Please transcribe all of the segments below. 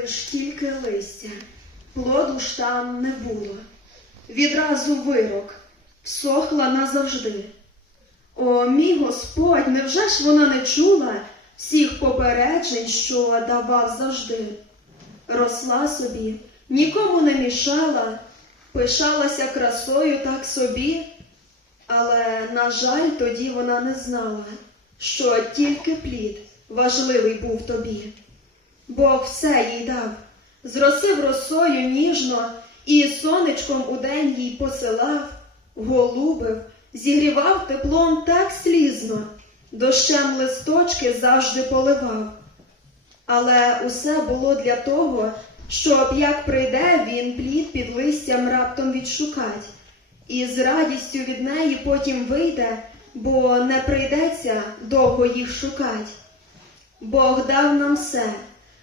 лиш тільки листя, плоду ж там не було. Відразу вирок, всохла назавжди. О, мій Господь, невже ж вона не чула всіх попереджень, що давав завжди? Росла собі, нікому не мішала, пишалася красою так собі, але, на жаль, тоді вона не знала, що тільки плід важливий був тобі. Бог все їй дав, зросив росою ніжно і сонечком удень їй посилав, голубив, зігрівав теплом так слізно, дощем листочки завжди поливав. Але усе було для того, щоб як прийде він плід під листям раптом відшукать, і з радістю від неї потім вийде, бо не прийдеться довго їх шукать. Бог дав нам все,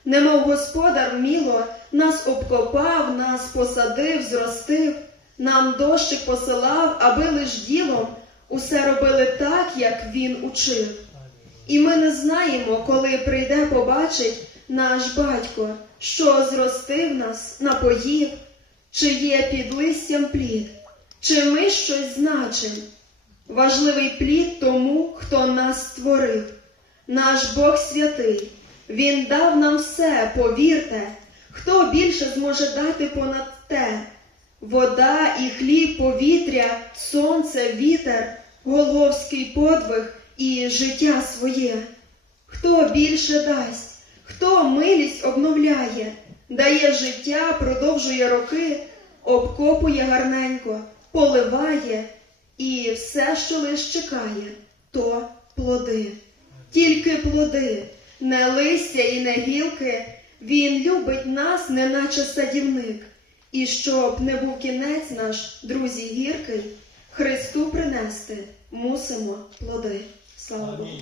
немов господар вміло, нас обкопав, нас посадив, зростив, нам дощик посилав, аби лиш ділом усе робили так, як він учив. І ми не знаємо, коли прийде побачить наш батько, що зростив нас, напоїв, чи є під листям плід, чи ми щось значим. Важливий плід тому, хто нас створив. Наш Бог святий, Він дав нам все, повірте, хто більше зможе дати понад те. Вода і хліб, повітря, сонце, вітер, головський подвиг і життя своє. Хто більше дасть, хто милість обновляє, дає життя, продовжує роки, обкопує гарненько, поливає, і все, що лиш чекає, то плоди. Тільки плоди, не листя і не гілки, він любить нас, неначе садівник. І щоб не був кінець наш, друзі, гіркий, Христу принести мусимо плоди. Слава Богу.